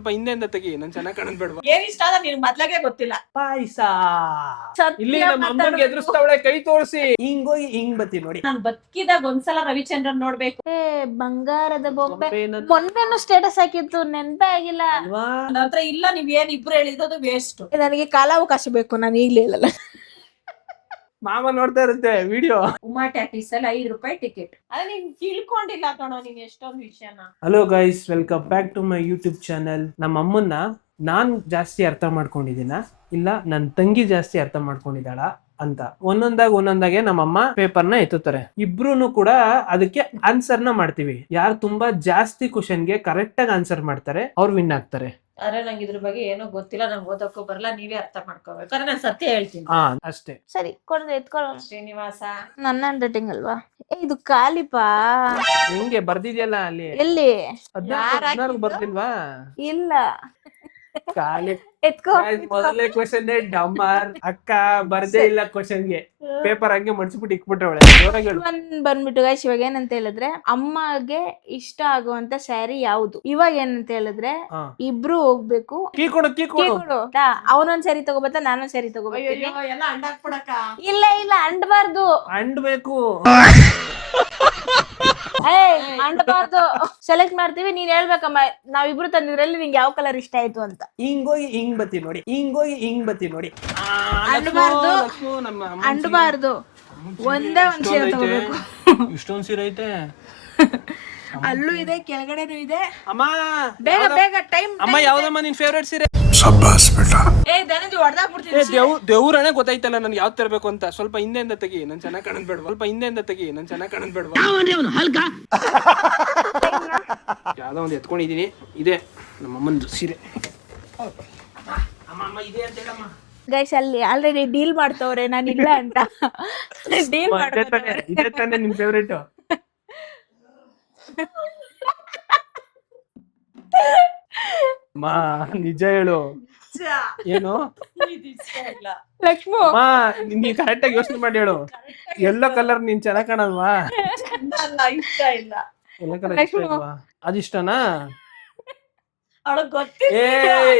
ಸ್ವಲ್ಪ ಹಿಂದೆಯಿಂದ ತೆಗಿ, ನಾನು ಚೆನ್ನಾಗಿ ಕಾಣೋದ್ ಬೇಡವಾ? ಏನ್ ಇಷ್ಟ ಅದ ನಿನ್ ಮೊದ್ಲಾಗೆ ಗೊತ್ತಿಲ್ಲ. ಪಾಯ್ಸ. ಇಲ್ಲಿ ನಮ್ಮ ಅಮ್ಮಂಗೆ ಎದುರಿಸ್ತಾವಳೆ, ಕೈ ತೋರಿಸಿ. ಹಿಂಗೋಗಿ ಹಿಂಗ್ ಬತ್ತಿ ನೋಡಿ. ನಾನ್ ಬದುಕಿದಾಗ ಒಂದ್ಸಲ ರವಿಚಂದ್ರನ್ ನೋಡ್ಬೇಕು. ಬಂಗಾರದ ಬೊಂಬೆ ಮೊನ್ನೆನು ಸ್ಟೇಟಸ್ ಹಾಕಿತ್ತು, ನೆನ್ಪೇ ಆಗಿಲ್ಲ. ನನ್ನ ಹತ್ರ ಇಲ್ಲ, ನೀವ್ ಏನ್ ಇಬ್ರು ಹೇಳಿದ್ದು ವೇಸ್ಟ್. ನನಗೆ ಕಾಲಾವಕಾಶ ಬೇಕು, ನಾನು ಈಗ್ಲೇ ಹೇಳಲ್ಲ. ಮಾಮ ನೋಡ್ತಾ ಇರುತ್ತೆ ವಿಡಿಯೋ. ಉಮಾ ಟ್ಯಾಕೀಸ್ ಅಲ್ಲಿ 5 ರೂಪಾಯಿ ಟಿಕೆಟ್. ಅದೇ ನೀನ್ ತಿಳ್ಕೊಂಡಿಲ್ಲ ಕಣೋ ನೀನ್ ಎಷ್ಟೊಂದು ವಿಷಯನ. Hello guys, welcome back to my YouTube channel. ನಮ್ಮ ಅಮ್ಮನ್ನ ನಾನ್ ಜಾಸ್ತಿ ಅರ್ಥ ಮಾಡ್ಕೊಂಡಿದ್ದೀನ, ಇಲ್ಲ ನನ್ನ ತಂಗಿ ಜಾಸ್ತಿ ಅರ್ಥ ಮಾಡ್ಕೊಂಡಿದ್ದಾಳ ಅಂತ ಒಂದೊಂದಾಗೆ ನಮ್ಮಮ್ಮ ಪೇಪರ್ನ ಎತ್ತುತ್ತಾರೆ. ಇಬ್ರು ಕೂಡ ಅದಕ್ಕೆ ಆನ್ಸರ್ ನ ಮಾಡ್ತೀವಿ. ಯಾರು ತುಂಬಾ ಜಾಸ್ತಿ ಕ್ವಶನ್ಗೆ ಕರೆಕ್ಟ್ ಆಗಿ ಆನ್ಸರ್ ಮಾಡ್ತಾರೆ ಅವ್ರು ವಿನ್ ಆಗ್ತಾರೆ. ಆದ್ರೆ ನಂಗೆ ಇದ್ರ ಬಗ್ಗೆ ಏನೋ ಗೊತ್ತಿಲ್ಲ, ನಂಗೆ ಓದಕ್ಕೂ ಬರಲ್ಲ, ನೀವೇ ಅರ್ಥ ಮಾಡ್ಕೋಬೇಕು. ನಾನು ಸತ್ಯ ಹೇಳ್ತೀನಿ. ಅಷ್ಟೇ. ಸರಿ ಕೊಡದೆ ಎತ್ಕೊಳ್ಳೋ. ಶ್ರೀನಿವಾಸ ನನ್ನ ಹ್ಯಾಂಡ್ ರೈಟಿಂಗ್ ಅಲ್ವಾ? ಇದು ಕಾಲಿಪಾ ಹೆಂಗೆ ಬರ್ದಿದ್ಯಲ್ಲ ಅಲ್ಲಿ? ಎಲ್ಲಿ? 14 ಬರ್ದಿಲ್ವಾ? ಇಲ್ಲ, ಕಾಲಿ. ಎತ್ಕೋ. ಮೊದಲನೇ ಕ್ವಶನ್ ಡಮ್ಮರ್ ಅಕ್ಕ ಬರ್ದೇ ಇಲ್ಲ ಕ್ವಶನ್ಗೆ. ಪೇಪರ್ ಹಂಗೆ ಮಡ್ಸ್ಬಿಟ್ಟು ಇಕ್ಬಿಟ್ಟವಳೆ. ಬಂದ್ಬಿಟ್ಟು ಗೈಸ್, ಇವಾಗ ಏನಂತ ಹೇಳಿದ್ರೆ ಅಮ್ಮಗೆ ಇಷ್ಟ ಆಗುವಂತ ಸ್ಯಾರಿ ಯಾವ್ದು? ಇವಾಗ ಏನಂತ ಹೇಳಿದ್ರೆ ಇಬ್ರು ಹೋಗ್ಬೇಕು. ಅವನೊಂದ್ ಸ್ಯಾರಿ ತಗೋಬತ್ತ, ನಾನೊಂದ್ ಸ್ಯಾರಿ ತಗೋಬೇಕು. ಎಲ್ಲ ಅಂಡಾಕ್ಬಿಡಕ. ಇಲ್ಲ ಇಲ್ಲ, ಅಂಡ್ಬಾರ್ದು. ಅಂಡ್ಬೇಕು. ಅಂಡಬಾರ್ದು. ಸೆಲೆಕ್ಟ್ ಮಾಡ್ತೀವಿ, ನೀನ್ ಹೇಳ್ಬೇಕಮ್ಮ. ನಾವಿಬ್ರು ತಂದಿದ್ರಲ್ಲಿ ನಿಂಗೆ ಯಾವ ಕಲರ್ ಇಷ್ಟ ಆಯ್ತು ಅಂತ. ಹಿಂಗೋಗಿ ಹಿಂಗ್ ಬತ್ತಿ ನೋಡಿ, ಹಿಂಗೋಗಿ ಹಿಂಗ್ ಬತ್ತಿ ನೋಡಿ. ಅಂಡಬಾರ್ದು, ಅಂಡಬಾರ್ದು. ಒಂದೇ ಒಂದ್ ಸೀರೆ ತಗೋಬೇಕು. ಇಷ್ಟೊಂದ್ ಸೀರೆ ಐತೆ. ಅಲ್ಲೂ ಇದೆ, ಕೆಳಗಡೆನೂ ಇದೆ. ಅಮ್ಮ ಬೇಗ ಬೇಗ ಟೈಮ್. ಅಮ್ಮ ಯಾವ್ದಮ್ಮ ನಿನ್ ಫೇವ್ರೇಟ್ ಸೀರೆ? ದೇವ್ರನೇ ಗೊತ್ತಾಯ್ತಲ್ಲ ನನ್ಗೆ ಯಾವ್ದು ತರಬೇಕು ಅಂತ. ಸ್ವಲ್ಪ ಹಿಂದೆಯಿಂದ ತೆಗಿ, ನನ್ ಚೆನ್ನಾಗಿ ಕಾಣೋದ್ ಬೇಡವಾ? ಸ್ವಲ್ಪ ಹಿಂದೆಯಿಂದ ತೆಗಿ, ನನ್ ಚೆನ್ನಾಗಿ ಕಾಣೋದ್ ಬೇಡವಾ? ಯಾವ್ದೋ ಒಂದು ಎತ್ಕೊಂಡಿದೀನಿ. ಇದೆ ನಮ್ಮಮ್ಮನ ಸೀರೆ. ಗೈಸ್, ಅಲ್ಲಿ ಆಲ್ರೆಡಿ ಡೀಲ್ ಮಾಡ್ತವ್ರೆ, ನಾನು ಇಲ್ಲ ಅಂತ. ಡೀಲ್ ಇದೆ ತಾನೆ ನಿಮ್ ಫೇವ್ರೇಟ್? ಮಾ ನಿಜ ಹೇಳು, ಏನು? ಲಕ್ಷ್ಮಿ, ನೀನ್ ಕರೆಕ್ಟ್ ಆಗಿ ಯೋಚನೆ ಮಾಡಿ ಹೇಳು. ಎಲ್ಲೋ ಕಲರ್ ನೀನ್ ಚೆನ್ನಾಗ್ ಕಾಣಲ್ವಾ? ಇಷ್ಟ ಇಲ್ಲ. ಎಲ್ಲೋ ಕಲರ್ ಇಷ್ಟ ಇಲ್ವಾ? ಅದಿಷ್ಟನಾ? ಗೊತ್ತಿಲ್ಲ.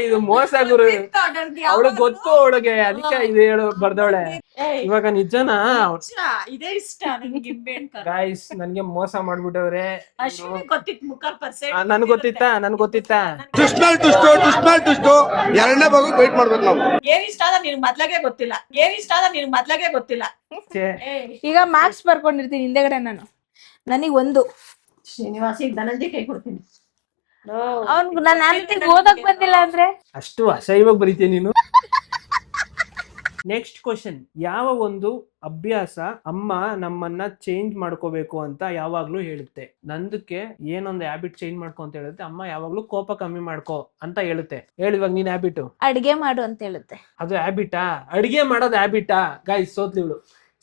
ಇದು ಮೋಸ ಗುರು. ಅವಳು ಗೊತ್ತು ಅವಳಿಗೆ, ಅದಕ್ಕೆ ಇದು ಹೇಳು ಬರ್ದವಳೆ. ಇವಾಗ ನಿಜನಾ? ಇದೇ ಇಷ್ಟ ಗಾಯ್ಸ್, ನನ್ಗೆ ಮೋಸ ಮಾಡ್ಬಿಟ್ಟವ್ರೆ. ನನ್ ಗೊತ್ತಿತ್ತಾ? ಎರಡನೇ ಭಾಗ ವೇಟ್ ಮಾಡ್ಬೇಕು ನಾವು. ಏನ್ ಇಷ್ಟ ಅದ ನಿನ್ ಮೊದ್ಲಾಗೆ ಗೊತ್ತಿಲ್ಲ. ಈಗ ಮಾರ್ಕ್ಸ್ ಬರ್ಕೊಂಡಿರ್ತೀನಿ ಹಿಂದೆಗಡೆ ನಾನು. ನನಗ್ ಒಂದು ಶ್ರೀನಿವಾಸಿಗೆ ಧನಂಜಯ ಕೈ ಕೊಡ್ತೀನಿ. ಅವ್ನ್ ನಾನು ಓದಕ್ ಬಂದಿಲ್ಲ ಅಂದ್ರೆ ಅಷ್ಟು ಅಸಹ್ಯವಾಗಿ ಬರೀತೀಯ ನೀನು. ನೆಕ್ಸ್ಟ್ ಕ್ವಶನ್, ಯಾವ ಒಂದು ಅಭ್ಯಾಸ ಅಮ್ಮ ನಮ್ಮನ್ನ ಚೇಂಜ್ ಮಾಡ್ಕೋಬೇಕು ಅಂತ ಯಾವಾಗ್ಲೂ ಹೇಳುತ್ತೆ? ನಂದಕ್ಕೆ ಏನೊಂದು ಹ್ಯಾಬಿಟ್ ಚೇಂಜ್ ಮಾಡ್ಕೊ ಅಂತ ಹೇಳುತ್ತೆ. ಅಮ್ಮ ಯಾವಾಗ್ಲೂ ಕೋಪ ಕಮ್ಮಿ ಮಾಡ್ಕೋ ಅಂತ ಹೇಳುತ್ತೆ. ಹೇಳಿವಾಗ ನೀನ್ ಹ್ಯಾಬಿಟ್ ಅಡ್ಗೆ ಮಾಡು ಅಂತ ಹೇಳುತ್ತೆ. ಅದು ಹ್ಯಾಬಿಟಾ? ಅಡ್ಗೆ ಮಾಡೋದು ಹ್ಯಾಬಿಟಾ? ಗಾಯ್ಸ್, ಸೋತ್ಲಿವ್ಳು.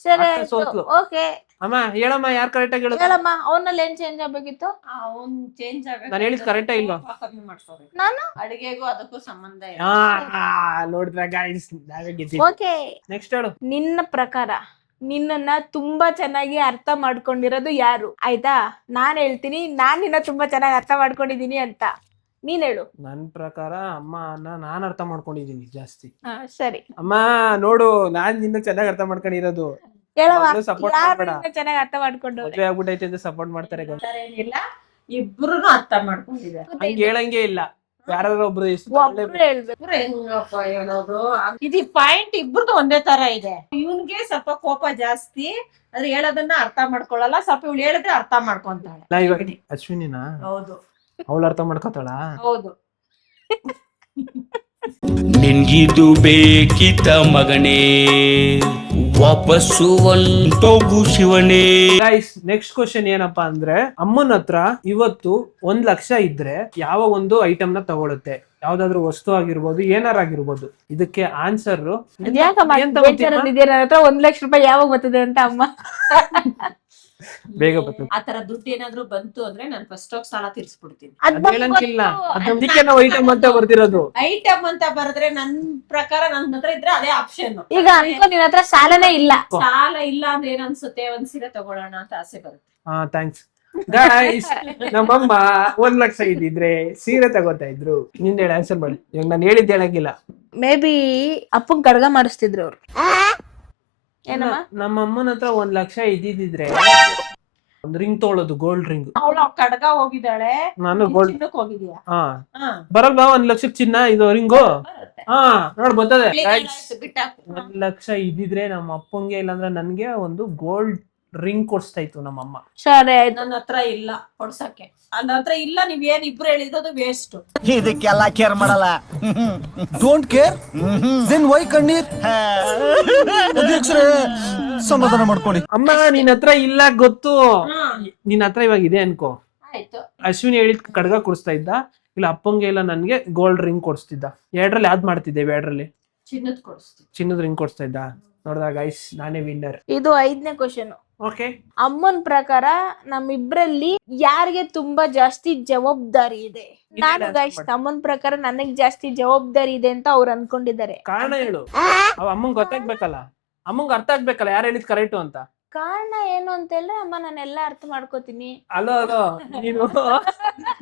ಸರಿ, ಸೋತ್ಲು. ಓಕೆ. ಅಮ್ಮ ಹೇಳಮ್ಮ, ಯಾರು ಕರೆಕ್ಟ್ ಆಗಿ ಹೇಳಮ್ಮ. ಅವನಲ್ಲಿ ಏನ್ ಚೇಂಜ್ ಆಗ್ಬೇಕಿತ್ತು? ಅವ್ನ್ ಚೇಂಜ್ ಆಗ್ಬೇಕು. ನಾನು ಹೇಳಿದ್ ಕರೆಕ್ಟಾ ಇಲ್ವಾ? ಕಮ್ಮಿ ಮಾಡ್ಸ್ಕೋಬೇಕು. ನಾನು ಅಡಿಗೆಗೂ ಅದಕ್ಕೂ ಸಂಬಂಧ ಇಲ್ಲ. ನೋಡಿದ್ರ ಗಾಯ್ಸ್, ಓಕೆ. ನೆಕ್ಸ್ಟ್ ಹೇಳು. ನಿನ್ನ ಪ್ರಕಾರ ನಿನ್ನನ್ನ ತುಂಬಾ ಚೆನ್ನಾಗಿ ಅರ್ಥ ಮಾಡ್ಕೊಂಡಿರೋದು ಯಾರು? ಆಯ್ತಾ, ನಾನ್ ಹೇಳ್ತೀನಿ, ನಾನ್ ನಿನ್ನ ತುಂಬಾ ಚೆನ್ನಾಗಿ ಅರ್ಥ ಮಾಡ್ಕೊಂಡಿದೀನಿ ಅಂತ. ನೀನ್ ಹೇಳು. ನನ್ ಪ್ರಕಾರ ಅಮ್ಮನ ನಾನ್ ಅರ್ಥ ಮಾಡ್ಕೊಂಡಿದೀನಿ ಜಾಸ್ತಿ. ಸರಿ ಅಮ್ಮ ನೋಡು, ನಾನ್ ನಿನ್ನ ಚೆನ್ನಾಗಿ ಅರ್ಥ ಮಾಡ್ಕೊಂಡಿರೋದು. ಸಪೋರ್ಟ್ ಮಾಡ್ಬೇಡ. ಚೆನ್ನಾಗಿ ಅರ್ಥ ಮಾಡ್ಕೊಂಡು ಮದ್ವೆ ಆಗ್ಬಿಟ್ಟೈತೆ ಅಂತ ಸಪೋರ್ಟ್ ಮಾಡ್ತಾರೆ. ಏನಿಲ್ಲ, ಇಬ್ರು ಅರ್ಥ ಮಾಡ್ಕೊಂಡಿದ್ದಾರೆ. ಹಂಗೆ ಹೇಳಂಗೆ ಇಲ್ಲ, ಯಾರು ಒಬ್ರು ಹೆಂಗಪ್ಪ ಹೇಳೋದು? ಇದು ಪಾಯಿಂಟ್ ಇಬ್ರದ್ದು ಒಂದೇ ತರ ಇದೆ. ಇವನ್ಗೆ ಸ್ವಲ್ಪ ಕೋಪ ಜಾಸ್ತಿ, ಆದ್ರೆ ಹೇಳೋದನ್ನ ಅರ್ಥ ಮಾಡ್ಕೊಳ್ಳಲ್ಲ. ಸ್ವಲ್ಪ ಇವಳು ಹೇಳಿದ್ರೆ ಅರ್ಥ ಮಾಡ್ಕೊಂತಾಳೆ. ಅಶ್ವಿನಿನಾ? ಹೌದು. ಅವಳು ಅರ್ಥ ಮಾಡ್ಕೋತಾಳ? ಹೌದು. ನಿನ್ಗಿದು ಬೇಕಿತ್ತ ಮಗನೇ, ವಾಪಸ್ಸು ಒಂಟೋಗು ಶಿವನೇ. ಗೈಸ್, ನೆಕ್ಸ್ಟ್ ಕ್ವಶನ್ ಏನಪ್ಪಾ ಅಂದ್ರೆ, ಅಮ್ಮನ ಹತ್ರ ಇವತ್ತು 1 ಲಕ್ಷ ಇದ್ರೆ ಯಾವ ಒಂದು ಐಟಮ್ ನ ತಗೊಳುತ್ತೆ? ಯಾವ್ದಾದ್ರು ವಸ್ತು ಆಗಿರ್ಬೋದು, ಏನಾರ ಆಗಿರ್ಬೋದು. ಇದಕ್ಕೆ ಆನ್ಸರ್ 1 ಲಕ್ಷ ರೂಪಾಯಿ ಯಾವಾಗ ಬರ್ತದೆ ಅಂತ ಅಮ್ಮ ಬೇಗ ಬರ್ತದೆ. ಆತರ ದುಡ್ಡು ಏನಾದ್ರು ಬಂತು ಅಂದ್ರೆ ನಾನು ಫಸ್ಟ್ ಹೋಗಿ ಸಾಲ ತೀರ್ಸ್ಬಿಡ್ತೀನಿ. ಅದಕ್ಕೆ ನಾವು ಐಟಮ್ ಅಂತ ಬರ್ತಿರೋದು. ಐಟಮ್ ಅಂತ ಬರೆದ್ರೆ ನನ್ ಪ್ರಕಾರ ನನ್ನ ಹತ್ರ ಇದ್ರೆ ಅದೇ ಆಪ್ಷನ್. ಈಗ ಅನ್ಕೋ ನಿನ್ ಹತ್ರ ಸಾಲನೇ ಇಲ್ಲ. ಸಾಲ ಇಲ್ಲ ಅಂದ್ರೆ ಏನ್ ಅನ್ಸುತ್ತೆ, ಒಂದ್ ಸೀರೆ ತಗೊಳ್ಳೋಣ ಅಂತ ಆಸೆ ಬರುತ್ತೆ. ಥ್ಯಾಂಕ್ಸ್. ಗಾಯ್ಸ್ ನಮ್ಮಮ್ಮ 1 ಲಕ್ಷ ಇದ್ದಿದ್ರೆ ಸೀರೆ ತಗೋತಾ ಇದ್ರು. ನಿಂದ ಹೇಳಿ ಆನ್ಸರ್ ಮಾಡಿ. ಇವಾಗ ನಾನು ಹೇಳಿದ್ದು ಹೇಳಂಗಿಲ್ಲ. ಮೇ ಬಿ ಅಪ್ಪಂಗ್ ಕಡ್ಗ ಮಾಡಿಸ್ತಿದ್ರು ಅವ್ರು. ಏನಮ್ಮ? ನಮ್ಮ ಅಮ್ಮನ ಹತ್ರ 1 ಲಕ್ಷ ಇದ್ದಿದ್ರೆ ಒಂದ್ ರಿಂಗ್ ತೊಗೊಳೋದು, ಗೋಲ್ಡ್ ರಿಂಗ್. ಅವಳು ಕಡ್ಗ ಹೋಗಿದ್ದಾಳೆ, ನಾನು ಗೋಲ್ಡ್. ಚಿನ್ನಕ್ ಹೋಗಿದ್ಯಾ? ಹಾ ಹಾ, ಬರಲ್ವಾ 1 ಲಕ್ಷಕ್ಕೆ ಚಿನ್ನ ಇದು ರಿಂಗು? ಬರುತ್ತೆ. ಹಾ ನೋಡ್ ಬರ್ತದೆ. ಆಯ್ತು, ಬಿಟ್ಟಾಕು. 1 ಲಕ್ಷ ಇದ್ದಿದ್ರೆ ನಮ್ಮ ಅಪ್ಪಂಗೆ ಇಲ್ಲಾಂದ್ರೆ ನನ್ಗೆ ಒಂದು ಗೋಲ್ಡ್ ರಿಂಗ್ ಕೊಡ್ಸ್ತಾ ಇತ್ತು ನಮ್ಮಮ್ಮ. ಸರಿ ಆಯ್ತು. ನನ್ನ ಹತ್ರ ಇಲ್ಲ ಕೊಡ್ಸಕ್ಕೆ. ನನ್ನ ಹತ್ರ ಇಲ್ಲ, ನೀವ್ ಏನ್ ಇಬ್ರು ಹೇಳಿರೋದು ವೇಸ್ಟ್. ಇದಕ್ಕೆಲ್ಲ ಕೇರ್ ಮಾಡಲ್ಲ. ಡೋಂಟ್ ಕೇರ್ ದೆನ್ ವೈ ಕಣ್ಣೀರ್? ಅಧ್ಯಕ್ಷರೇ ಸಮಾಧಾನ ಮಾಡ್ಕೊಳ್ಳಿ. ಅಮ್ಮ ನಿನ್ ಹತ್ರ ಇಲ್ಲ ಗೊತ್ತು, ಹಾ, ನಿನ್ ಹತ್ರ ಇವಾಗ ಇದೆ ಅನ್ಕೋ. ಆಯ್ತು. ಅಶ್ವಿನಿ ಹೇಳಿದ್ ಕಡ್ಗ ಕೊಡಿಸ್ತಾ ಇದ್ದ, ಇಲ್ಲ ಅಪ್ಪಂಗೆ ಇಲ್ಲ ನನ್ಗೆ ಗೋಲ್ಡ್ ರಿಂಗ್ ಕೊಡಿಸ್ತಿದ್ದ. ಎರಡ್ರಲ್ಲಿ ಯಾವ್ದು ಮಾಡ್ತಿದ್ದೇವೆ? ಎರಡ್ರಲ್ಲಿ ಚಿನ್ನದ್ ಕೊಡಿಸ್ತೀನಿ. ಚಿನ್ನದ ರಿಂಗ್ ಕೊಡಿಸ್ತಾ ಇದ್ದ. ನೋಡ್ದಾಗ ಗೈಸ್ ನಾನೇ ವಿನ್ನರ್. ಇದು 5ನೇ ಕ್ವಶನ್. ಓಕೆ, ಅಮ್ಮನ್ ಪ್ರಕಾರ ನಮ್ಮಿಬ್ರಲ್ಲಿ ಯಾರಿಗೆ ತುಂಬಾ ಜಾಸ್ತಿ ಜವಾಬ್ದಾರಿ ಇದೆ? ನಾನು ಗೈಸ್ ಅಮ್ಮನ್ ಪ್ರಕಾರ ನನಗ್ ಜಾಸ್ತಿ ಜವಾಬ್ದಾರಿ ಇದೆ ಅಂತ ಅವ್ರು ಅನ್ಕೊಂಡಿದ್ದಾರೆ. ಕಾರಣ ಹೇಳು. ಅವ ಅಮ್ಮಂಗ್ ಗೊತ್ತಾಗ್ಬೇಕಲ್ಲ, ಅಮ್ಮಂಗ್ ಅರ್ಥ ಆಗ್ಬೇಕಲ್ಲ ಯಾರು ಹೇಳಿದ್ ಕರೆಕ್ಟು ಅಂತ. ಕಾರಣ ಏನು ಅಂತ ಹೇಳಿದ್ರೆ ಅಮ್ಮ ನಾನೆಲ್ಲ ಅರ್ಥ ಮಾಡ್ಕೋತೀನಿ. ಅಲೋ ನೀನು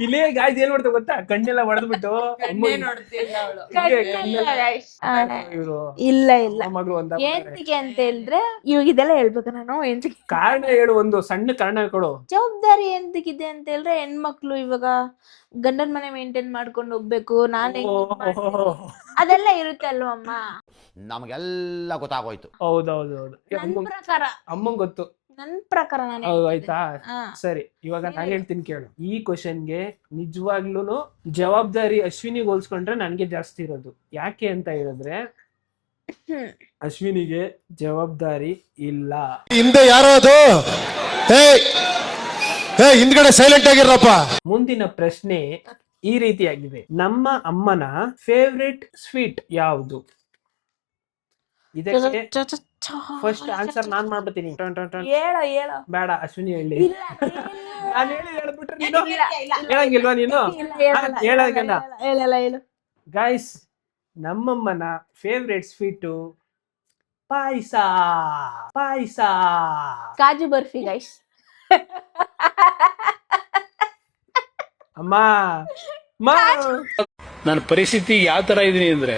ಇಲ್ಲೇ ಗಾಯ್ಸ್ ಏನ್ ಮಾಡ್ತಾ ಗೊತ್ತಾ, ಕಣ್ಣೆಲ್ಲ ಹೊಡೆದ್ಬಿಟ್ಟು ಇವ್ರು ಇಲ್ಲ ಇಲ್ಲ ಮಗಳು ಅಂತ. ಎಂತಿಗೆ ಅಂತ ಹೇಳಿದ್ರೆ ಇವಾಗ ಇದೆಲ್ಲ ಹೇಳ್ಬೇಕು ನಾನು. ಎಂತಿಗೆ ಕಾರಣ ಹೇಳು, ಒಂದು ಸಣ್ಣ ಕಾರಣ ಕೊಡು. ಜವಾಬ್ದಾರಿ ಎಂತಗಿದೆ ಅಂತ ಹೇಳಿದ್ರೆ ಹೆಣ್ಮಕ್ಳು ಇವಾಗ ಗಂಡನ ಮನೆ ಮೇಂಟೈನ್ ಮಾಡ್ಕೊಂಡು ಹೋಗ್ಬೇಕು, ನಾನೇ ಅದೆಲ್ಲ ಇರುತ್ತೆ ಅಲ್ವಾ ಅಮ್ಮ? ನಮಗೆಲ್ಲ ಗೊತ್ತಾಗೋಯ್ತು. ಹೌದೌದು. ನನ್ ಪ್ರಕಾರ ಅಮ್ಮಂಗ್ ಗೊತ್ತು. ನನ್ ಪ್ರಕಾರ ನಾನು ಆಯ್ತಾ? ಸರಿ, ಇವಾಗ ನಾನ್ ಹೇಳ್ತೀನಿ ಕೇಳು. ಈ ಕ್ವಶನ್ಗೆ ನಿಜವಾಗ್ಲೂನು ಜವಾಬ್ದಾರಿ ಅಶ್ವಿನಿಗೆ ಹೋಲ್ಸ್ಕೊಂಡ್ರೆ ನನ್ಗೆ ಜಾಸ್ತಿ ಇರೋದು. ಯಾಕೆ ಅಂತ ಹೇಳಿದ್ರೆ ಅಶ್ವಿನಿಗೆ ಜವಾಬ್ದಾರಿ ಇಲ್ಲ. ಹಿಂದೆ ಯಾರೋ ಅದು ಹಿಂದ್ಗಡೆ ಸೈಲೆಂಟ್ ಆಗಿರಪ್ಪ. ಮುಂದಿನ ಪ್ರಶ್ನೆ ಈ ರೀತಿಯಾಗಿದೆ. ನಮ್ಮ ಅಮ್ಮನ ಫೇವ್ರೆಟ್ ಸ್ವೀಟ್ ಯಾವುದು? ಇದಕ್ಕೆ ಫಸ್ಟ್ ಆನ್ಸರ್ ನಾನ್ ಮಾಡ್ಬಿಡ್ತೀನಿ. ಹೇಳೋ ಹೇಳೋ. ಬೇಡ, ಅಶ್ವಿನಿ ಹೇಳಿ. ಇಲ್ಲ ನಾನು ಹೇಳ್ಬಿಟ್ರೆ ನೀನು ಹೇಳಂಗಿಲ್ವಾ? ನೀನು ಹೇಳೋದಕ್ಕೆಲ್ಲ ಹೇಳು. ಗೈಸ್, ನಮ್ಮಮ್ಮನ ಫೇವ್ರೆಟ್ ಸ್ವೀಟು ಪಾಯಸ. ಕಾಜು ಬರ್ಫಿ ಗೈಸ್. ಅಮ್ಮ ನನ್ನ ಪರಿಸ್ಥಿತಿ ಯಾವ ತರ ಇದೀನಿ ಅಂದ್ರೆ,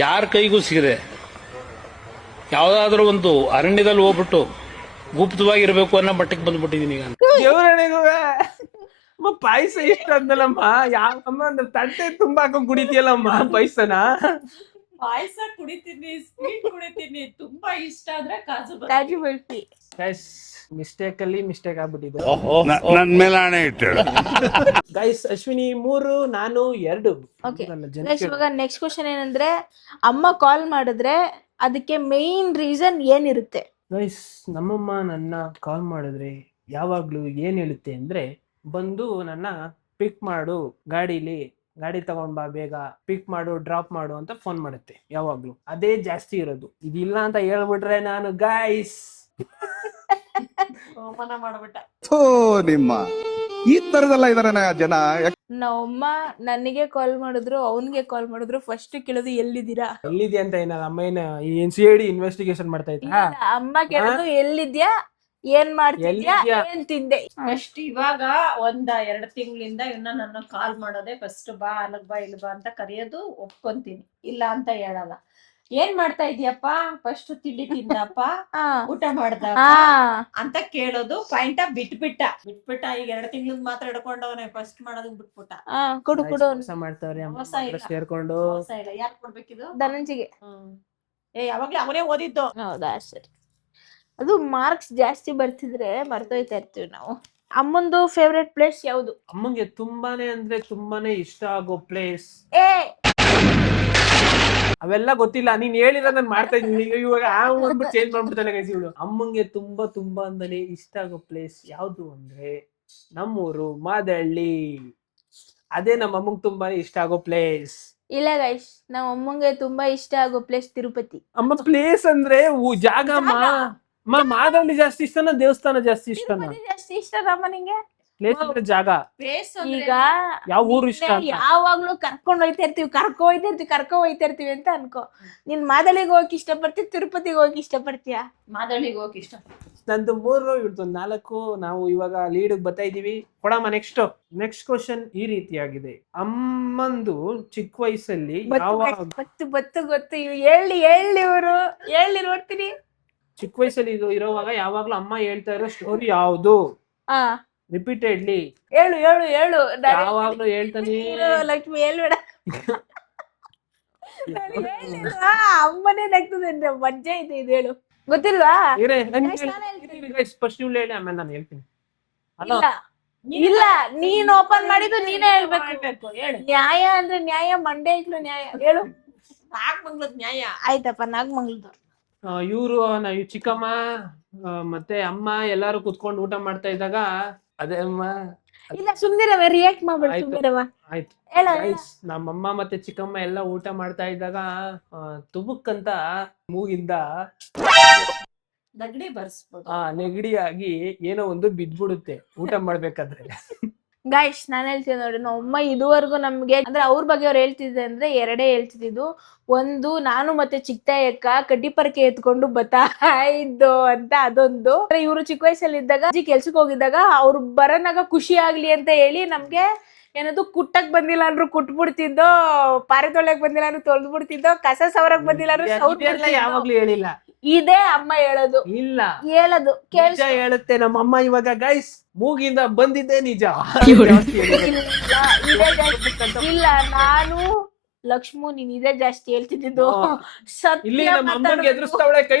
ಯಾರ ಕೈಗೂ ಸಿಗದೆ ಯಾವ್ದಾದ್ರು ಒಂದು ಅರಣ್ಯದಲ್ಲಿ ಹೋಗ್ಬಿಟ್ಟು ಗುಪ್ತವಾಗಿರ್ಬೇಕು ಅನ್ನೋ ಮಟ್ಟಕ್ಕೆ ಬಂದ್ಬಿಟ್ಟಿದೀನಿ ಈಗ. ದೇವರಣಿಗೂ ಪಾಯಸ ಇಷ್ಟ ಅಂದಲ್ಲಮ್ಮ. ಯಾವಮ್ಮ ಅಂದ್ರೆ ತಟ್ಟೆ ತುಂಬಾ ಹಾಕೊಂಡ್ ಕುಡಿತೀಯಲ್ಲಮ್ಮ ಪಾಯಸನ. ಪಾಯಸ ಕುಡಿತೀನಿ, ಸ್ವೀಟ್ ಕುಡಿತೀನಿ, ತುಂಬಾ ಇಷ್ಟ ಆದ್ರೆ ಕಾಜು ಬರ್ಫಿ. ಗೈಸ್, ಮಿಸ್ಟೇಕ್ ಆಗ್ಬಿಟ್ಟಿದೆ. ನನ್ ಮೇಲೆ ಹಣೆ ಇಟ್ಟಳು. ಗೈಸ್, ಅಶ್ವಿನಿ 3, ನಾನು 2. ಓಕೆ ಗೈಸ್, ಇವಾಗ ನೆಕ್ಸ್ಟ್ ಕ್ವಶನ್ ಏನಂದ್ರೆ, ಅಮ್ಮ ಕಾಲ್ ಮಾಡಿದ್ರೆ ಅದಕ್ಕೆ ಮೇನ್ ರೀಸನ್ ಏನಿರುತ್ತೆ? ಗೈಸ್, ನಮ್ಮಮ್ಮ ನನ್ನ ಕಾಲ್ ಮಾಡಿದ್ರೆ ಯಾವಾಗ್ಲೂ ಏನ್ ಹೇಳುತ್ತೆ ಅಂದ್ರೆ, ಬಂದು ನನ್ನ ಪಿಕ್ ಮಾಡು, ಗಾಡಿ ತಗೊಂಡ್ ಬಾ, ಬೇಗ ಪಿಕ್ ಮಾಡು, ಡ್ರಾಪ್ ಮಾಡು ಅಂತ ಫೋನ್ ಮಾಡುತ್ತೆ ಯಾವಾಗ್ಲೂ. ಅದೇ ಜಾಸ್ತಿ ಇರೋದು. ಇದಿಲ್ಲ ಅಂತ ಹೇಳ್ಬಿಟ್ರೆ ನಾನು ಗೈಸ್ ಅವಮಾನ ಮಾಡ್ಬಿಟ್ಟ. ನಿಮ್ಮ ಈ ತರದೆಲ್ಲ ಇದಾರೆ ಜನ. ನಮ್ಮಮ್ಮ ನನಗೆ ಕಾಲ್ ಮಾಡಿದ್ರು, ಅವನ್ಗೆ ಕಾಲ್ ಮಾಡಿದ್ರು, ಫಸ್ಟ್ ಕೇಳೋದು ಎಲ್ಲಿದ್ದೀರಾ? ಎಲ್ಲಿದ್ಯಾ ಅಂತ. ಏನ ಅಮ್ಮ ಏನ್ ಸಿಡಿ ಇನ್ವೆಸ್ಟಿಗೇಷನ್ ಮಾಡ್ತಾ ಇದ್ದ? ಇಲ್ಲ, ಅಮ್ಮ ಕೇಳೋದು ಎಲ್ಲಿದ್ಯಾ, ಏನ್ ಮಾಡ್ತಿದ್ಯಾ, ಏನ್ ತಿಂದೆ. ಫಸ್ಟ್ ಇವಾಗ 1-2 ತಿಂಗಳಿಂದ ಇವನ್ನ ನನ್ನ ಕಾಲ್ ಮಾಡೋದೇ ಫಸ್ಟ್. ಬಾ ಅಲ್ಲಿಗ್ ಬಾ, ಇಲ್ಲಿ ಬಾ ಅಂತ ಕರೆಯೋದು ಒಪ್ಕೊಂತೀನಿ, ಇಲ್ಲ ಅಂತ ಹೇಳಲ್ಲ. ಏನ್ ಮಾಡ್ತಾ ಇದೀಯಪ್ಪ, ಫಸ್ಟ್ ತಿಂಡಿ ತಿಂದಪ್ಪ, ಊಟ ಮಾಡ್ದಪ್ಪ ಅಂತ ಕೇಳೋದು. ಪಾಯಿಂಟ್ ಬಿಟ್ಬಿಟ್ಟ. ಈಗ 2 ತಿಂಗಳಿಂದ ಮಾತ್ರ ಹಿಡ್ಕೊಂಡವನೇ, ಫಸ್ಟ್ ಮಾಡೋದನ್ನ ಬಿಟ್ಬಿಟ್ಟ. ಕೊಡು ಮಾಡ್ತಾವ್ರೆ ಮೋಸ ಇಲ್ಲ. ಸೇರ್ಕೊಂಡು. ಯಾಕೆ ಕೊಡ್ಬೇಕಿದು? ಧನಂಜಿಗೆ. ಯಾವಾಗ್ಲೂ ಅವನೇ ಓದಿದ್ದು. ಹೌದಾ? ಸರಿ. ಅದು ಮಾರ್ಕ್ಸ್ ಜಾಸ್ತಿ ಬರ್ತಿದ್ರೆ ಮರ್ತೋಯ್ತಾ ಇರ್ತೀವಿ ನಾವು. ಅಮ್ಮಂದು ಫೇವ್ರೆಟ್ ಪ್ಲೇಸ್ ಯಾವುದು? ಅಮ್ಮಂಗೆ ತುಂಬಾನೇ ಇಷ್ಟ ಆಗೋ ಪ್ಲೇಸ್ ಅವೆಲ್ಲ ಗೊತ್ತಿಲ್ಲ. ನೀನ್ ಹೇಳಿದ್ರೆ ನಾನು ಮಾಡ್ತಾ ಇದ್ದೀನಿ. ಇವಾಗ ಅಂದ್ಬಿಟ್ಟು ಚೇಂಜ್ ಮಾಡ್ಬಿಡ್ತಾನೆ ಗೈಸ್ ಇವಳು. ಅಮ್ಮಂಗೆ ತುಂಬಾ ಅಂತಾನೆ ಇಷ್ಟ ಆಗೋ ಪ್ಲೇಸ್ ಯಾವ್ದು ಅಂದ್ರೆ ನಮ್ಮೂರು ಮಾದಳ್ಳಿ. ಅದೇ ನಮ್ಮ ಅಮ್ಮಂಗೆ ತುಂಬಾನೇ ಇಷ್ಟ ಆಗೋ ಪ್ಲೇಸ್. ಇಲ್ಲ ಗೈಸ್, ನಮ್ಮ ಅಮ್ಮಂಗೆ ತುಂಬಾ ಇಷ್ಟ ಆಗೋ ಪ್ಲೇಸ್ ತಿರುಪತಿ. ಅಮ್ಮ ಪ್ಲೇಸ್ ಅಂದ್ರೆ ಜಾಗ. ಮಾದಳ್ಳಿ ಜಾಸ್ತಿ ಇಷ್ಟನಾ, ದೇವಸ್ಥಾನ ಜಾಸ್ತಿ ಇಷ್ಟನಾ? ಜಾಸ್ತಿ ಇಷ್ಟ ನಮ್ಮ ನಿಂಗೆ ಪ್ಲೇಸ್ ಅಂದ್ರೆ ಜಾಗ. ಈಗ ಯಾವ ಊರು ಇಷ್ಟ? ಯಾವಾಗ್ಲೂ ಕರ್ಕೊಂಡ್ ಹೋಯ್ತಾ ಇರ್ತೀವಿ ಅಂತ ಅನ್ಕೋ. ನೀನ್ ಮಾದಳಿಗೆ ಹೋಗಕ್ ಇಷ್ಟಪಡ್ತೀಯ, ತಿರುಪತಿಗೆ ಹೋಗಕ್ ಇಷ್ಟಪಡ್ತೀಯ? ಮಾದಳ್ಳಿಗೆ ಹೋಗಕ್ ಇಷ್ಟ. ನಂದು 3 ಇವ್ರದ್ದು 4. ನಾವು ಇವಾಗ ಲೀಡ್ ಬರ್ತಾ ಇದೀವಿ. ಕೊಡಮ್ಮ ನೆಕ್ಸ್ಟ್ ಕ್ವಶನ್ ಈ ರೀತಿಯಾಗಿದೆ. ಅಮ್ಮಂದು ಚಿಕ್ಕ ವಯಸ್ಸಲ್ಲಿ ಬತ್ತು ಗೊತ್ತು ಹೇಳಿ ಇವರು ಹೇಳಿ ನೋಡ್ತೀನಿ. ಚಿಕ್ಕ ವಯಸ್ಸಲ್ಲಿ ಇರೋವಾಗ ಯಾವಾಗ್ಲೂ ಅಮ್ಮ ಹೇಳ್ತಾ ಇರೋ ಸ್ಟೋರಿ ಯಾವ್ದು? ಹಾ ರಿಪೀಟೆಡ್ಲಿ ಹೇಳು ಯಾವಾಗ್ಲೂ ಹೇಳ್ತಾನೆ. ಲಕ್ಷ್ಮಿ ಹೇಳ್ಬೇಡ. ಅಮ್ಮನೇ ನಗ್ತದೆ. ಮಜ್ಜೆ ಇದೆ ಇದು, ಹೇಳು. ಗೊತ್ತಿಲ್ವಾ? ಫಸ್ಟ್ ನೀವು ಹೇಳಿ, ಆಮೇಲೆ ನಾನು ಹೇಳ್ತೀನಿ. ಇಲ್ಲ ನೀನ್ ಓಪನ್ ಮಾಡಿದ್ದು ನೀನೇ ಹೇಳ್ಬೇಕು. ನ್ಯಾಯ ಅಂದ್ರೆ ನ್ಯಾಯ, ಮಂಡ್ಯ ಇಟ್ಲು ನ್ಯಾಯ. ಹೇಳು. ನಾಗಮಂಗ್ಲದ ನ್ಯಾಯ. ಆಯ್ತಪ್ಪ, ನಾಗಮಂಗ್ಲದ. ಇವ್ರು ಚಿಕ್ಕಮ್ಮ ಮತ್ತೆ ಅಮ್ಮ ಎಲ್ಲಾರು ಕುತ್ಕೊಂಡು ಊಟ ಮಾಡ್ತಾ ಇದ್ದಾಗ ಅದೇ ಅಮ್ಮ. ಇಲ್ಲ ಸುಮ್ನಿರವ, ರಿಯಾಕ್ಟ್ ಮಾಡ್ಬೇಡ, ಸುಮ್ನಿರವ. ಆಯ್ತು. ಹೇಳ. ನಮ್ಮಮ್ಮ ಮತ್ತೆ ಚಿಕ್ಕಮ್ಮ ಎಲ್ಲ ಊಟ ಮಾಡ್ತಾ ಇದ್ದಾಗ ತುಬುಕ್ಕಂತ ಮೂಗಿಂದ ನಗಡಿ ಬರ್ಸ್ಬೋದು. ನೆಗಡಿಯಾಗಿ ಏನೋ ಒಂದು ಬಿದ್ಬಿಡುತ್ತೆ ಊಟ ಮಾಡ್ಬೇಕಾದ್ರೆ. ಗಾಯ್ಸ್ ನಾನ್ ಹೇಳ್ತೀನಿ ನೋಡಿ, ನಮ್ಮಮ್ಮ ಇದುವರೆಗೂ ನಮ್ಗೆ ಅಂದ್ರೆ ಅವ್ರ ಬಗ್ಗೆ ಅವ್ರು ಹೇಳ್ತಿದ್ದೆ ಅಂದ್ರೆ 2 ಹೇಳ್ತಿದ್ದು. ಒಂದು, ನಾನು ಮತ್ತೆ ಚಿಕ್ಕಯ್ಯಕ್ಕ ಕಡ್ಡಿ ಪರಕೆ ಎತ್ಕೊಂಡು ಬತ್ತಾ ಇದ್ದು ಅಂತ, ಅದೊಂದು. ಇವ್ರು ಚಿಕ್ಕ ವಯಸ್ಸಲ್ಲಿ ಇದ್ದಾಗ ಅಜ್ಜಿ ಕೆಲ್ಸಕ್ಕೆ ಹೋಗಿದ್ದಾಗ ಅವ್ರು ಬರೋನಾಗ ಖುಷಿ ಆಗ್ಲಿ ಅಂತ ಹೇಳಿ ನಮ್ಗೆ ಏನದು ಕುಟ್ಟಕ್ ಬಂದಿಲ್ಲ ಅಂದ್ರು ಕುಟ್ಬಿಡ್ತಿದ್ದೋ, ಪಾರೆ ತೊಳೆಯಕ್ ಬಂದಿಲ್ಲ ಅಂದ್ರು ತೊಳ್ದು ಬಿಡ್ತಿದ್ದೋ, ಕಸ ಸವರಕ್ ಬಂದಿಲ್ಲ ಅಂದ್ರು ಯಾವಾಗ್ಲೂ ಹೇಳಿಲ್ಲ. ಇದೇ ಅಮ್ಮ ಹೇಳೋದು. ಇಲ್ಲ ಹೇಳೋದು ನಿಜ ಹೇಳುತ್ತೆ ನಮ್ಮಮ್ಮ. ಇವಾಗ ಗೈಸ್ ಮೂಗಿಂದ ಬಂದಿದ್ದೆ ನಿಜ. ಇಲ್ಲ ನಾನು ಲಕ್ಷ್ಮು ನೀನ್ ಇದೇ ಜಾಸ್ತಿ ಹೇಳ್ತಿದ್ದು. ಇಲ್ಲಿ ನಮ್ಮ ಅಮ್ಮಂಗೆ ಎದುರಿಸ್ತಾವಳೆ, ಕೈ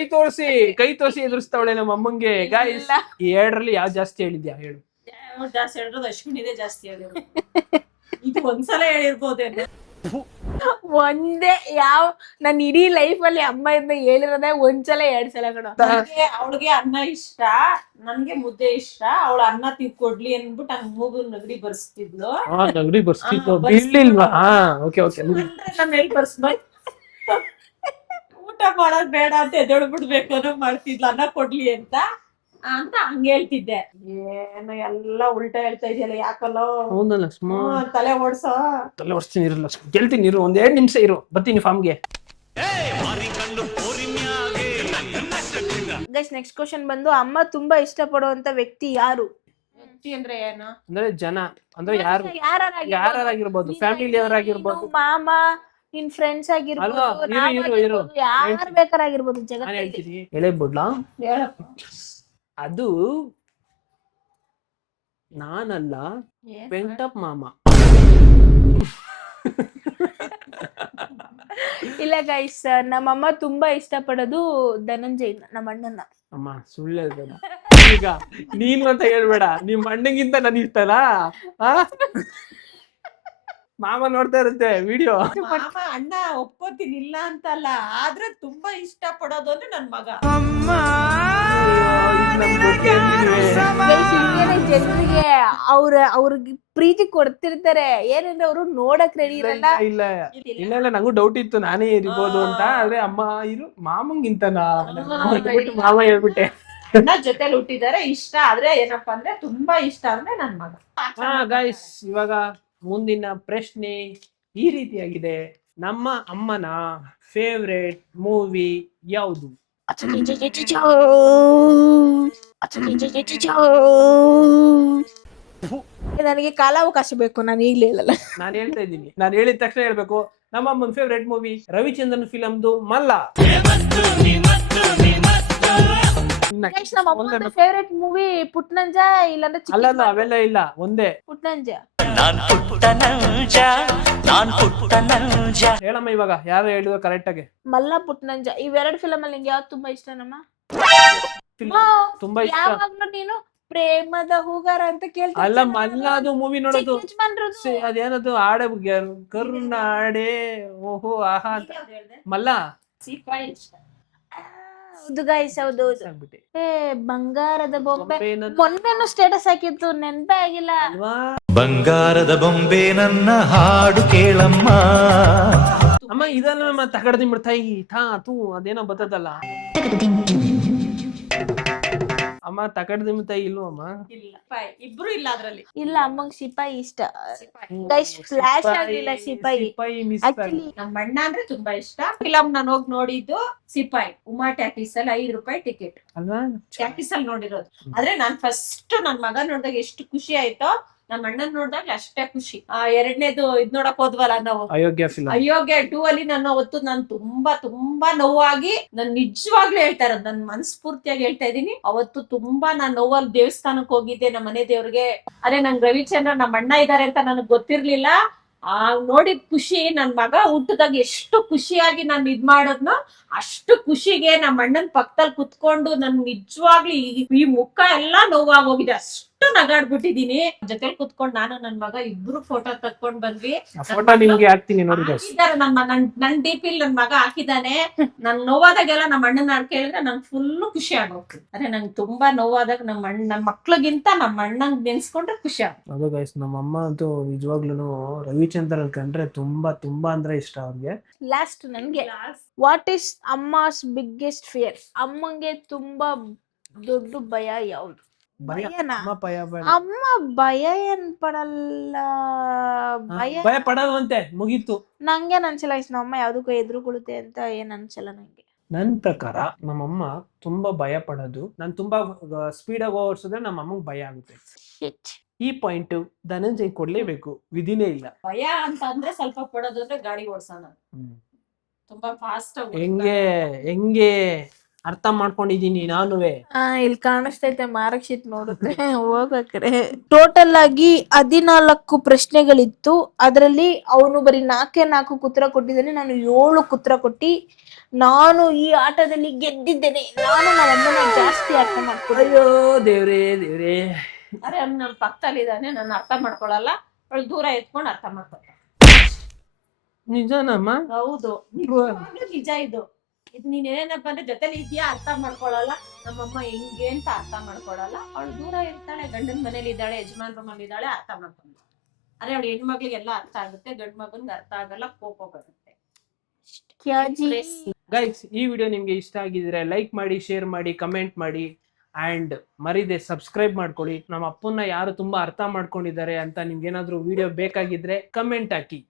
ತೋರಿಸಿ ಎದುರಿಸ್ತಾವಳೆ ನಮ್ಮ ಅಮ್ಮಂಗೆ. ಗೈಸ್ ಈ 2ರಲ್ಲಿ ಯಾವ್ದು ಜಾಸ್ತಿ ಹೇಳಿದ್ಯಾ ಹೇಳು? ಜಾಸ್ತಿ ಹೇಳಿರೋದು ಅಶ್ವಿನಿದೆ ಜಾಸ್ತಿ ಹೇಳಿರೋದು. ಇದು ಒಂದ್ಸಲ ಹೇಳಿರ್ಬೋದೇನೆ. ಒಂದೇ ನನ್ ಇಡೀ ಲೈಫ್ ಅಲ್ಲಿ ಅಮ್ಮ ಇದನ್ನ ಹೇಳಿರೋದೇ ಒಂದ್ಸಲ 2 ಸಲ ಕಣ. ಅವಳಿಗೆ ಅನ್ನ ಇಷ್ಟ, ನನ್ಗೆ ಮುದ್ದೆ ಇಷ್ಟ. ಅವಳು ಅನ್ನ ತಿನ್ಕೊಡ್ಲಿ ಅನ್ಬಿಟ್ಟು ಹಂಗ ಮೂಗು ನಗಡಿ ಬರ್ಸ್ತಿದ್ಲು. ನಗಡಿ ಬರ್ಸ್ತಿದ್ಲು ಬೀಳ್ಲಿಲ್ವಾ? ನಾನು ಎಲ್ಲಿ ಬರ್ಸ್ಬೇಕು? ಊಟ ಮಾಡೋದ್ ಬೇಡ ಅಂತ ಎದ್ದೇಳ್ಬಿಡ್ಬೇಕು ಅನ್ನೋ ಮಾಡ್ತಿದ್ಲು, ಅನ್ನ ಕೊಡ್ಲಿ ಅಂತ ಹಂಗ ಹೇಳ್ತಿದ್ದೆ. ಏನೋ ಎಲ್ಲ ಉಲ್ಟಾ ಹೇಳ್ತಾ ಇದೆಯಲ್ಲ, ಯಾಕಲ್ಲೋ? ಹೌದಾ ಲಕ್ಷ್ಮ? ತಲೆ ಓಡ್ಸೋ. ತಲೆ ಓಡಿಸ್ತೀನಿ ಇರು ಲಕ್ಷ್ಮ, ಗೆಲ್ತೀನಿ ಇರು, 1 2 ನಿಮಿಷ ಇರು, ಬರ್ತೀನಿ ಫಾರ್ಮ್ಗೆ. ನೆಕ್ಸ್ಟ್ ಕ್ವಶನ್ ಬಂದು, ಅಮ್ಮ ತುಂಬಾ ಇಷ್ಟಪಡುವಂತ ವ್ಯಕ್ತಿ ಯಾರು? ವ್ಯಕ್ತಿ ಅಂದ್ರೆ ಏನು? ಅಂದ್ರೆ ಜನ ಅಂದ್ರೆ ಯಾರಾಗಿರ್ಬೋದು, ಫ್ಯಾಮಿಲಿ ಅವರಾಗಿರ್ಬೋದು, ಮಾಮ, ನಿನ್ ಫ್ರೆಂಡ್ಸ್ ಆಗಿರ್ಬೋದು, ಇರು ಯಾರು ಬೇಕಾರಾಗಿರ್ಬೋದು ನಾನು ಜಗತ್ತಲ್ಲಿ. ಹೇಳ್ತೀನಿ. ಹೇಳೇಬಿಡ್ಲಾ? ಅದು ನಾನಲ್ಲ, ವೆಂಕಟಪ್ಪ ಮಾಮ. ಇಲ್ಲ ಗೈಸ್, ನಮ್ಮಮ್ಮ ತುಂಬಾ ಇಷ್ಟಪಡೋದು ಧನಂಜಯನ, ನಮ್ಮ ಅಣ್ಣನ. ಅಮ್ಮ ಸುಳ್ಳು ಹೇಳ್ಬೇಡ ಈಗ, ನೀನು ಅಂತ ಹೇಳ್ಬೇಡ. ನಿಮ್ ಅಣ್ಣಗಿಂತ ನನ್ ಇಷ್ಟಲ್ಲ. ಮಾಮ ನೋಡ್ತಾ ಇರುತ್ತೆ ವಿಡಿಯೋ. ಮಾಮ ಅಣ್ಣ ಒಪ್ಕೋತೀನಿ, ಇಲ್ಲ ಅಂತಲ್ಲ, ಆದ್ರೆ ತುಂಬಾ ಇಷ್ಟ ಪಡೋದು ಅಂದ್ರೆ ನನ್ ಮಗ. ಜನರಿಗೆ ಅವ್ರಿಗೆ ಪ್ರೀತಿ ಕೊಡ್ತಿರ್ತಾರೆ, ಏನಂದ್ರೆ ಅವರು ನೋಡಕ್ ರೆಡಿ ಇರಲ್ಲ. ಇಲ್ಲ ನಂಗೂ ಡೌಟ್ ಇತ್ತು ನಾನೇ ಇರ್ಬೋದು ಅಂತ. ಆದ್ರೆ ಅಮ್ಮ ಇರು ಮಾಮಂಗಿಂತನಾ ಮಾಮ ಹೇಳ್ಬಿಟ್ಟೆ. ಅಣ್ಣ ಜೊತೆಲಿ ಹುಟ್ಟಿದಾರೆ, ಇಷ್ಟ. ಆದ್ರೆ ಏನಪ್ಪಾ ಅಂದ್ರೆ ತುಂಬಾ ಇಷ್ಟ ಅಂದ್ರೆ ನನ್ ಮಗ. ಗೈಸ್ ಇವಾಗ ಮುಂದಿನ ಪ್ರಶ್ನೆ ಈ ರೀತಿಯಾಗಿದೆ. ನಮ್ಮ ಅಮ್ಮನ ಫೇವ್ರೇಟ್ ಮೂವಿ ಯಾವುದು? ನನಗೆ ಕಾಲಾವಕಾಶ ಬೇಕು, ನಾನು ಈಗ್ಲೇ ಹೇಳಲ್ಲ. ನಾನು ಹೇಳ್ತಾ ಇದ್ದೀನಿ, ನಾನು ಹೇಳಿದ ತಕ್ಷಣ ಹೇಳ್ಬೇಕು. ನಮ್ಮ ಅಮ್ಮನ ಫೇವ್ರೇಟ್ ಮೂವಿ ರವಿಚಂದ್ರನ್ ಫಿಲಮ್ದು ಮಲ್ಲ. ನಮ್ಮ ಅಮ್ಮನ ಫೇವ್ರೇಟ್ ಮೂವಿ ಪುಟ್ನಂಜ, ಇಲ್ಲಾಂದ್ರೆ ಅಲ್ಲ ಅವೆಲ್ಲ ಇಲ್ಲ, ಒಂದೇ ಪುಟ್ನಂಜ. ಹೇಳಮ್ಮ ಇವಾಗ ಯಾರು ಹೇಳಿದ್ರು ಕರೆಕ್ಟ್ ಆಗಿ. ಮಲ್ಲ, ಪುಟ್ನಂಜ, ಇವೆರಡು ಫಿಲಮ್ ಅಲ್ಲಿ ನಿಂಗೆ ಯಾವ್ದು ತುಂಬಾ ಇಷ್ಟ? ನಮ್ಮ ತುಂಬಾ ಇಷ್ಟ. ಯಾವಾಗ್ಲೂ ನೀನು ಪ್ರೇಮದ ಹೂಗಾರ ಅಂತ ಕೇಳ್ತಾ ಅಲ್ಲ ಮಲ್ಲ ಅದು ಮೂವಿ ನೋಡೋದು. ಅದೇನದು ಆಡ ಕರುನಾಡೆ ಓಹೋ ಆಹಾ ಅಂತ ಮಲ್ಲ. ಹೌದು ಗೈಸ್, ಹೌದು. ಬಂಗಾರದ ಬೊಂಬೆ ಮೊನ್ನೆನು ಸ್ಟೇಟಸ್ ಹಾಕಿತ್ತು, ನೆನ್ಪೇ ಆಗಿಲ್ಲ. ಬಂಗಾರದ ಬೊಂಬೆ ನನ್ನ ಹಾಡು ಕೇಳಮ್ಮ. ಅಮ್ಮ ಇದನ್ನ ತಗಡ್ದಿ ಬಿಡ್ತಾಯಿ ತಾ ತೂ ಅದೇನೋ ಬರ್ತದಲ್ಲ. ಅಮ್ಮ ತಕಡ್ದಿ ತಾಯಿ ಇಲ್ವ ಅಮ್ಮ? ಇಲ್ಲ ಇಬ್ರು ಇಲ್ಲ ಅದ್ರಲ್ಲಿ. ಇಲ್ಲ ಅಮ್ಮಂಗ್ ಸಿಪಾಯಿ ಇಷ್ಟ. ಸಿಪಾಯಿ. ಗೈಸ್ ಫ್ಲಾಶ್ ಆಗ್ಲಿಲ್ಲ ಸಿಪಾಯಿ. ಮಿಸ್ ಆಕ್ಚುಲಿ ನಮ್ಮ ಅಣ್ಣ ಅಂದ್ರೆ ತುಂಬಾ ಇಷ್ಟ. ಫಿಲಂ ನಾನು ಹೋಗಿ ನೋಡಿದ್ದು ಸಿಪಾಯಿ. ಉಮಾ ಟ್ಯಾಕೀಸ್ ಅಲ್ಲಿ 5 ರೂಪಾಯಿ ಟಿಕೆಟ್. ಅಲ್ವಾ? ಟ್ಯಾಕೀಸ್ ಅಲ್ಲಿ ನೋಡಿರೋದು. ಆದ್ರೆ ನಾನ್ ಫಸ್ಟ್ ನನ್ ಮಗ ನೋಡಿದಾಗ ಎಷ್ಟು ಖುಷಿ ಆಯ್ತೋ, ನಮ್ಮ ಅಣ್ಣನ್ ನೋಡಿದಾಗ ಅಷ್ಟೇ ಖುಷಿ. ಎರಡನೇದು ಇದ್ ನೋಡಕ್ ಹೋದ್ವಲ್ಲ ನಾವು, ಅಯೋಗ್ಯ ಫಿಲಂ. ಅಯೋಗ್ಯ 2 ಅಲ್ಲಿ ನಾನು ಅವತ್ತು ನಾನು ತುಂಬಾ ನೋವಾಗಿ, ನಾನ್ ನಿಜವಾಗ್ಲೂ ಹೇಳ್ತಾ ಇರೋದು, ನನ್ ಮನಸ್ಫೂರ್ತಿಯಾಗಿ ಹೇಳ್ತಾ ಇದೀನಿ. ಅವತ್ತು ತುಂಬಾ ನಾನ್ ನೋವಲ್ಲಿ ದೇವಸ್ಥಾನಕ್ ಹೋಗಿದ್ದೆ, ನಮ್ಮ ಮನೆ ದೇವ್ರಿಗೆ. ಅದೇ ನಂಗ್ ರವಿಚಂದ್ರ ನಮ್ಮ ಅಣ್ಣ ಇದಾರೆ ಅಂತ ನನಗ್ ಗೊತ್ತಿರ್ಲಿಲ್ಲ. ನೋಡಿದ ಖುಷಿ, ನನ್ ಮಗ ಹುಟ್ಟಿದಾಗ ಎಷ್ಟು ಖುಷಿಯಾಗಿ ನಾನು ಇದ್ ಮಾಡೋದ್ನೋ ಅಷ್ಟು ಖುಷಿಗೆ ನಮ್ಮ ಅಣ್ಣನ್ ಪಕ್ಕದಲ್ಲಿ ಕುತ್ಕೊಂಡು ನನ್ ನಿಜವಾಗ್ಲೂ ಈ ಮುಖ ಎಲ್ಲಾ ನೋವಾಗೋಗಿದೆ. ಅಷ್ಟು ನಗಾಡ್ಬಿಟ್ಟಿದೀನಿ. ಜೊತೆಲಿ ಕುತ್ಕೊಂಡು ನಾನು ನನ್ ಮಗ ಇಬ್ರು ಫೋಟೋ ತಕ್ಕೊಂಡ್ ಬಂದ್ವಿ. ಫೋಟೋ ನಿಮ್ಗೆ ಹಾಕ್ತೀನಿ ನೋಡಿ guys. ಹಾಕಿದ್ದಾರೆ ನನ್ ಡಿಪಿಲ್ ನನ್ ಮಗ ಹಾಕಿದಾನೆ. ನನ್ ನೋವಾದಾಗೆಲ್ಲ ನಮ್ಮ ಅಣ್ಣನ ಕೇಳಿದ್ರೆ ನನ್ ಫುಲ್ ಖುಷಿ ಆಗೋಗ್ತದೆ. ಅದೇ ನಂಗೆ ತುಂಬಾ ನೋವಾದಾಗ ನನ್ ಮಕ್ಳಿಗಿಂತ ನಮ್ಮ ಅಣ್ಣಂಗ್ ನೆನ್ಸ್ಕೊಂಡ್ರೆ ಖುಷಿ ಆಗುತ್ತೆ. ಅದು ಗೈಸ್, ನಮ್ಮ ಅಮ್ಮ ಅಂತೂ ನಿಜವಾಗ್ಲೂ ರವಿಚಂದ್ರನ್ ಕಂಡ್ರೆ ತುಂಬಾ ಅಂದ್ರೆ ಇಷ್ಟ ಅವ್ರಿಗೆ. ಲಾಸ್ಟ್ ನನ್ಗೆ ವಾಟ್ ಇಸ್ ಅಮ್ಮಾಸ್ ಬಿಗ್ಗೆಸ್ಟ್ ಫಿಯರ್? ಅಮ್ಮಂಗೆ ತುಂಬಾ ದೊಡ್ಡ ಭಯ ಯಾವ್ದು? ಭಯನಾ? ಅಮ್ಮ ಭಯ ಬೇಡ. ಅಮ್ಮ ಭಯ ಏನ್ ಪಡಲ್ಲ. ಭಯ ಪಡೋದಂತೆ ಮುಗೀತು. ನಂಗೆ ಅನ್ಸಲ್ಲ ನಮ್ಮ ಅಮ್ಮ ಯಾವ್ದಕ್ಕೂ ಎದುರುಗೊಳುತ್ತೆ ಅಂತ ಏನ್ ಅನ್ಸಲ್ಲ ನಂಗೆ. ನನ್ ಪ್ರಕಾರ ನಮ್ಮಮ್ಮ ತುಂಬಾ ಭಯ ಪಡೋದು, ನಾನ್ ತುಂಬಾ ಸ್ಪೀಡ್ ಆಗಿ ಓಡಿಸಿದ್ರೆ ನಮ್ಮ ಅಮ್ಮಂಗ್ ಭಯ ಆಗುತ್ತೆ. ಈ ಪಾಯಿಂಟ್ ಧನಂಜಯ್ ಕೊಡ್ಲೇಬೇಕು, ವಿಧಿನೇ ಇಲ್ಲ. ಭಯ ಅಂತ ಅಂದ್ರೆ ಸ್ವಲ್ಪ ಪಡೋದು ಅಂದ್ರೆ ಗಾಡಿ ಓಡ್ಸೋಣ, ತುಂಬಾ ಫಾಸ್ಟ್ ಹೆಂಗೆ ಅರ್ಥ ಮಾಡ್ಕೊಂಡಿದೀನಿ ನಾನುವೆ. ಇಲ್ಲಿ ಕಾಣಿಸ್ತೈತೆ ಮಾರ್ಕ್ ಶೀಟ್ ನೋಡುತ್ತೆ. ಹೋಗ್ಬೇಕ್ರೆ ಟೋಟಲ್ ಆಗಿ 14 ಪ್ರಶ್ನೆಗಳಿತ್ತು. ಅದರಲ್ಲಿ ಅವನು ಬರೀ 4 ಉತ್ತರ ಕೊಟ್ಟಿದ್ದಾನೆ, ನಾನು 7 ಉತ್ತರ ಕೊಟ್ಟಿ ನಾನು ಈ ಆಟದಲ್ಲಿ ಗೆದ್ದಿದ್ದೇನೆ. ನಾನು ನಮ್ಮ ಅಮ್ಮನ ಜಾಸ್ತಿ ಅರ್ಥ ಮಾಡ್ಕೊಡಿ. ಅಯ್ಯೋ ದೇವ್ರೇ. ಅರೆ ಅವ್ನು ನನ್ನ ಪಕ್ಕದಲ್ಲಿ ಇದ್ದಾನೆ, ನಾನು ಅರ್ಥ ಮಾಡ್ಕೊಳಲ್ಲ. ಅವಳು ದೂರ ಎತ್ಕೊಂಡು ಅರ್ಥ ಮಾಡ್ಕೊಳ. ನಿಜನಮ್ಮ? ಹೌದು, ನಿಜವಾಗ್ಲೂ ನಿಜ ಇದು. ನೀನ್ ಏನಪ್ಪ ಅಂದ್ರೆ ಜೊತೆಲಿ ಇದೆಯಾ ಅರ್ಥ ಮಾಡ್ಕೊಳಲ್ಲ. ನಮ್ಮಮ್ಮ ಹೆಂಗೆ ಅಂತ ಅರ್ಥ ಮಾಡ್ಕೊಳಲ್ಲ. ಅವಳು ದೂರ ಇರ್ತಾಳೆ, ಗಂಡನ ಮನೇಲಿ ಇದ್ದಾಳೆ, ಯಜಮಾನ್ ರೂಮಲ್ಲಿ ಇದ್ದಾಳೆ, ಅರ್ಥ ಮಾಡ್ಕೊಂಡು. ಅರೆ ಅವಳು ಹೆಣ್ಮಕ್ಳಿಗೆಲ್ಲ ಅರ್ಥ ಆಗುತ್ತೆ, ಗಂಡ್ ಮಗನ್ಗೆ ಅರ್ಥ ಆಗಲ್ಲ, ಕೋಪ ಬರುತ್ತೆ. ಗೈಸ್, ಈ ವಿಡಿಯೋ ನಿಮ್ಗೆ ಇಷ್ಟ ಆಗಿದ್ರೆ ಲೈಕ್ ಮಾಡಿ, ಶೇರ್ ಮಾಡಿ, ಕಮೆಂಟ್ ಮಾಡಿ, ಅಂಡ್ ಮರಿದೆ ಸಬ್ಸ್ಕ್ರೈಬ್ ಮಾಡ್ಕೊಳ್ಳಿ. ನಮ್ಮ ಅಪ್ಪನ್ನ ಯಾರು ತುಂಬಾ ಅರ್ಥ ಮಾಡ್ಕೊಂಡಿದ್ದಾರೆ ಅಂತ ನಿಮ್ಗೆ ಏನಾದ್ರು ವಿಡಿಯೋ ಬೇಕಾಗಿದ್ರೆ ಕಮೆಂಟ್ ಹಾಕಿ.